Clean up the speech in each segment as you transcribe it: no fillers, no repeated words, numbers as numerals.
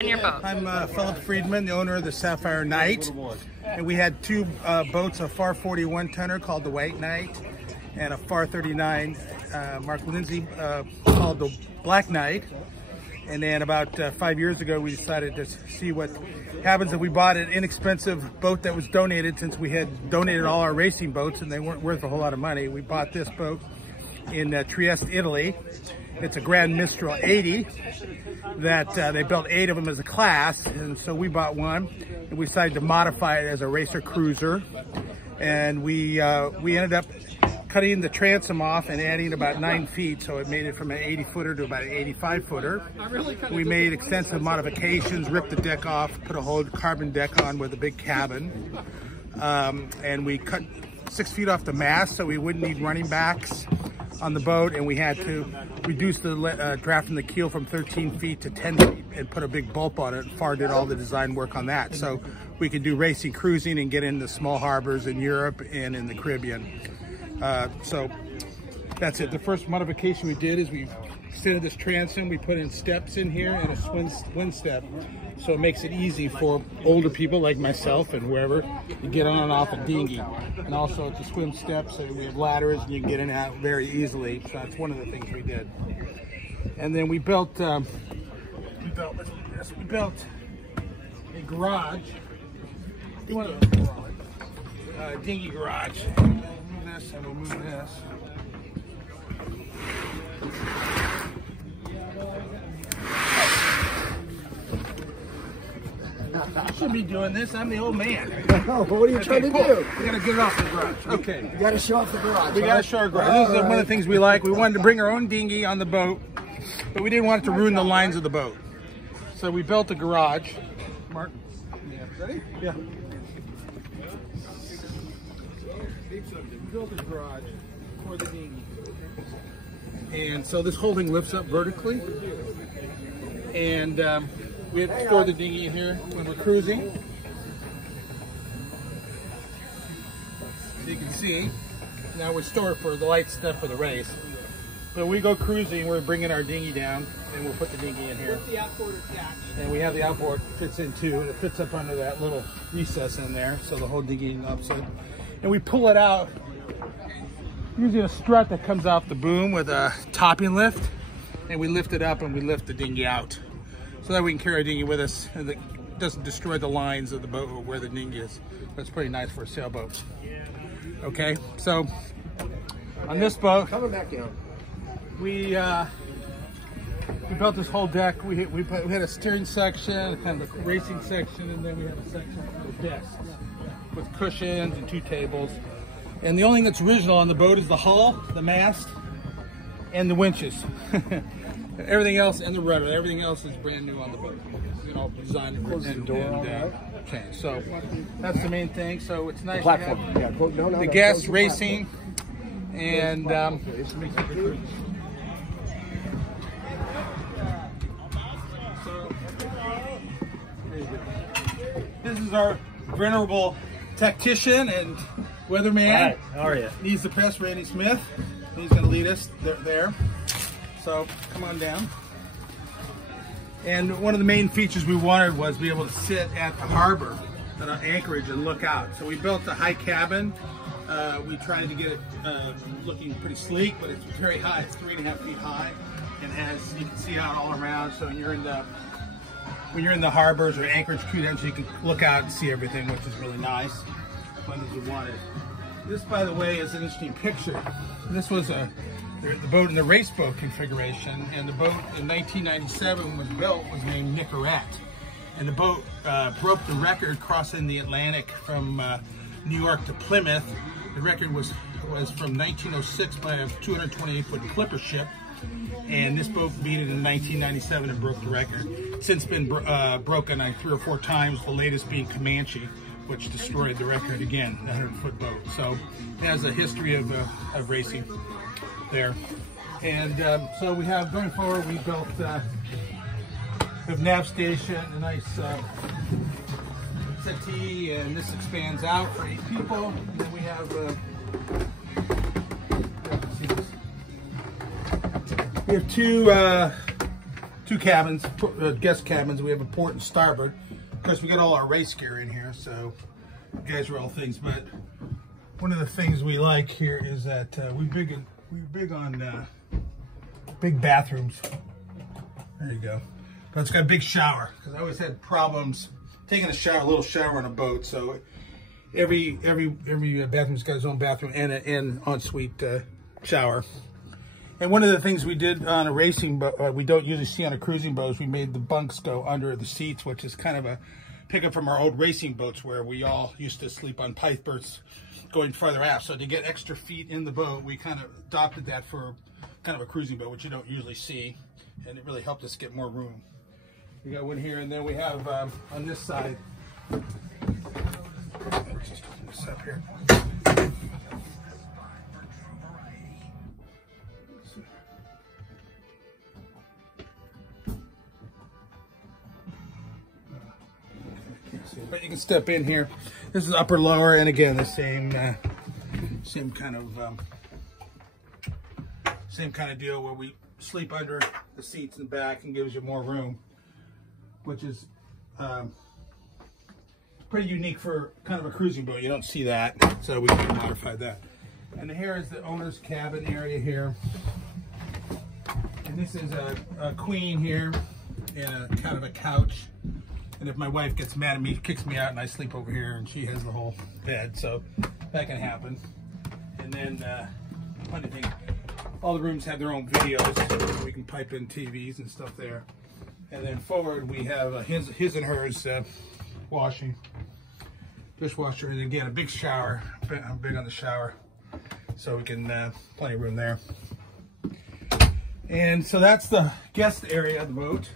In your boat. I'm Philip Friedman, the owner of the Sapphire Knight, and we had two boats, a Farr 41 tonner called the White Knight and a Farr 39 Mark Lindsay called the Black Knight. And then about 5 years ago we decided to see what happens if we bought an inexpensive boat that was donated, since we had donated all our racing boats and they weren't worth a whole lot of money. We bought this boat in Trieste, Italy. It's a Grand Mistral 80 that they built 8 of them as a class, and so we bought one and we decided to modify it as a racer cruiser. And we ended up cutting the transom off and adding about 9 feet, so it made it from an 80-footer to about an 85-footer. We made extensive modifications, ripped the deck off, put a whole carbon deck on with a big cabin, and we cut 6 feet off the mast so we wouldn't need running backs on the boat, and we had to reduce the draft from the keel from 13 feet to 10 feet and put a big bulb on it. Farr did all the design work on that, so we could do racing cruising and get into small harbors in Europe and in the Caribbean. So that's it. The first modification we did is we extended this transom. We put in steps in here and a swing step, so it makes it easy for older people like myself and whoever to get on and off a dinghy. And also it's a swim step, so we have ladders and you can get in and out very easily. So that's one of the things we did. And then we built a garage. Dinghy garage. Move this and we'll move this. I should be doing this. I'm the old man. Oh, what are you trying to do? We gotta get it off the garage. Okay. You gotta show off the garage. We gotta show our garage. This is one of the things we like. We wanted to bring our own dinghy on the boat, but we didn't want it to ruin the lines of the boat. So we built a garage. Mark? Yeah. Ready? Yeah. We built a garage for the dinghy. And so this whole thing lifts up vertically. And we have to store the dinghy in here when we're cruising. So you can see, now we store it for the light stuff for the race. But we go cruising, we're bringing our dinghy down, and we'll put the dinghy in here. And we have the outboard fits in too, and it fits up under that little recess in there, so the whole dinghy is upside. And we pull it out using a strut that comes off the boom with a topping lift, and we lift it up and we lift the dinghy out, so that we can carry our dinghy with us and it doesn't destroy the lines of the boat or where the dinghy is. That's pretty nice for a sailboat. Okay, so on this boat, coming back down, we built this whole deck. We had a steering section, kind of a racing section, and then we have a section for the desks with cushions and 2 tables. And the only thing that's original on the boat is the hull, the mast, and the winches. Everything else, and the rudder, everything else is brand new on the boat. You know, designed and changed. So that's the main thing. So it's nice. The platform. To have the guests racing, and so this is our venerable tactician and weatherman. Hi, how are you? He's the best, Randy Smith. He's going to lead us there. So come on down. And one of the main features we wanted was to be able to sit at the harbor at our anchorage and look out. So we built a high cabin. We tried to get it looking pretty sleek, but it's very high. It's 3.5 feet high, and has, you can see out all around. So when you're in the harbors or anchorage crews, you can look out and see everything, which is really nice. One as you wanted. This, by the way, is an interesting picture. This was the boat in the race boat configuration, and the boat in 1997 was built was named Nicorette, and the boat broke the record crossing the Atlantic from New York to Plymouth. The record was from 1906 by a 228-foot clipper ship, and this boat beat it in 1997 and broke the record. Since been broken like 3 or 4 times, the latest being Comanche, which destroyed the record again, the 100-foot boat. So it has a history of racing there. And so we have, going forward, we built a nav station, a nice settee, and this expands out for 8 people. And then we have we have two two cabins, guest cabins. We have a port and starboard. Of course, we got all our race gear in here, so you guys are all things. But one of the things we like here is that we're big on big bathrooms. There you go. But it's got a big shower, because I always had problems taking a little shower on a boat. So every bathroom's got its own bathroom and an ensuite shower. And one of the things we did on a racing boat, we don't usually see on a cruising boat, is we made the bunks go under the seats, which is kind of a pickup from our old racing boats where we all used to sleep on pipe berths going farther aft. So to get extra feet in the boat, we kind of adopted that for kind of a cruising boat, which you don't usually see. And it really helped us get more room. We got one here, and then we have on this side, just open this up here. But you can step in here. This is upper lower, and again the same kind of deal where we sleep under the seats in the back and gives you more room, which is pretty unique for kind of a cruising boat. You don't see that, so we can modify that. And here is the owner's cabin area here, and this is a queen here and a kind of a couch. And if my wife gets mad at me, kicks me out, and I sleep over here, and she has the whole bed, so that can happen. And then, funny thing, all the rooms have their own videos, so we can pipe in TVs and stuff there. And then forward, we have his and hers washing, dishwasher, and again, a big shower. I'm big on the shower, so we can, plenty of room there. And so that's the guest area of the boat.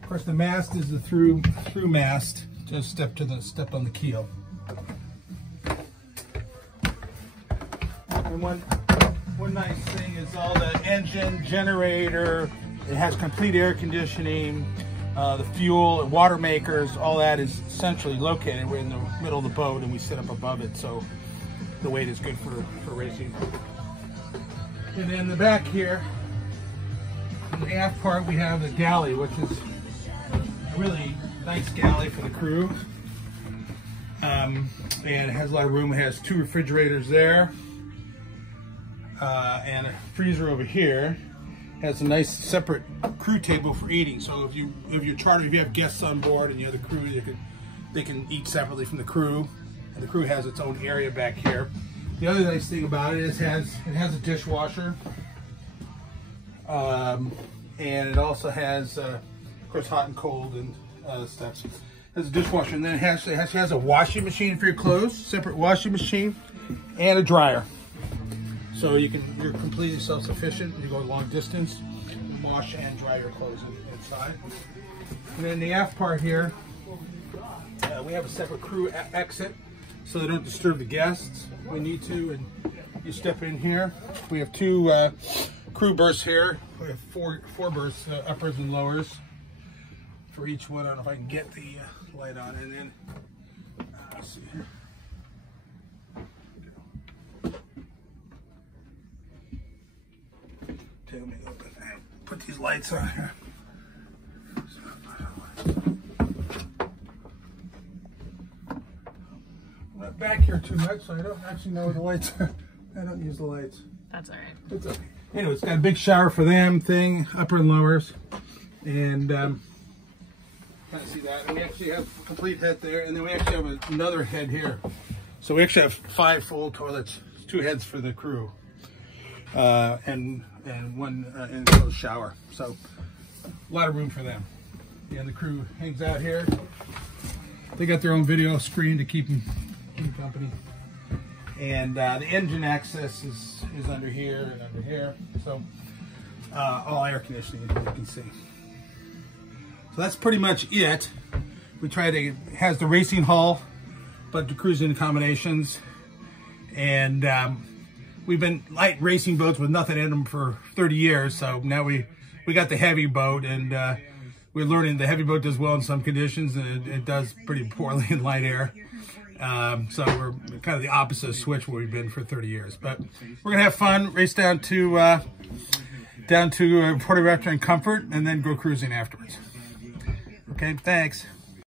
Of course, the mast is the through mast. Just step on the keel. And one nice thing is all the engine, generator. It has complete air conditioning. The fuel, water makers, all that is centrally located. We're in the middle of the boat, and we sit up above it, so the weight is good for racing. And in the back here, in the aft part, we have the galley, which is really nice galley for the crew, and it has a lot of room. It has two refrigerators there, and a freezer over here. It has a nice separate crew table for eating. So if you have guests on board and you have the crew, they can eat separately from the crew, and the crew has its own area back here. The other nice thing about it is it has a dishwasher, and it also has of course, hot and cold and stuff. It has a dishwasher, and then it has a washing machine for your clothes, separate washing machine, and a dryer. So you're completely self-sufficient. You go a long distance, wash and dry your clothes inside. And then the aft part here, we have a separate crew exit, so they don't disturb the guests. We need to, and you step in here. We have two crew berths here. We have four berths, uppers and lowers, for each one. I don't know if I can get the light on. And then, let's see here. Tell me a little bit. Put these lights on here. I'm not back here too much, so I don't actually know where the lights are. I don't use the lights. That's all right. It's okay. Anyway, it's got a big shower for them thing, upper and lowers, and kind of see that. And we actually have a complete head there, and then we actually have another head here. So we actually have 5 full toilets, 2 heads for the crew, and one enclosed shower. So a lot of room for them. And the crew hangs out here. They got their own video screen to keep them company. And the engine access is under here and under here. So all air conditioning, as you can see. So that's pretty much it. We tried to, it has the racing hull, but the cruising accommodations. And we've been light racing boats with nothing in them for 30 years. So now we got the heavy boat, and we're learning the heavy boat does well in some conditions, and it does pretty poorly in light air. So we're kind of the opposite of switch where we've been for 30 years. But we're going to have fun, race down to down to Puerto Raptor and Comfort, and then go cruising afterwards. Okay, thanks.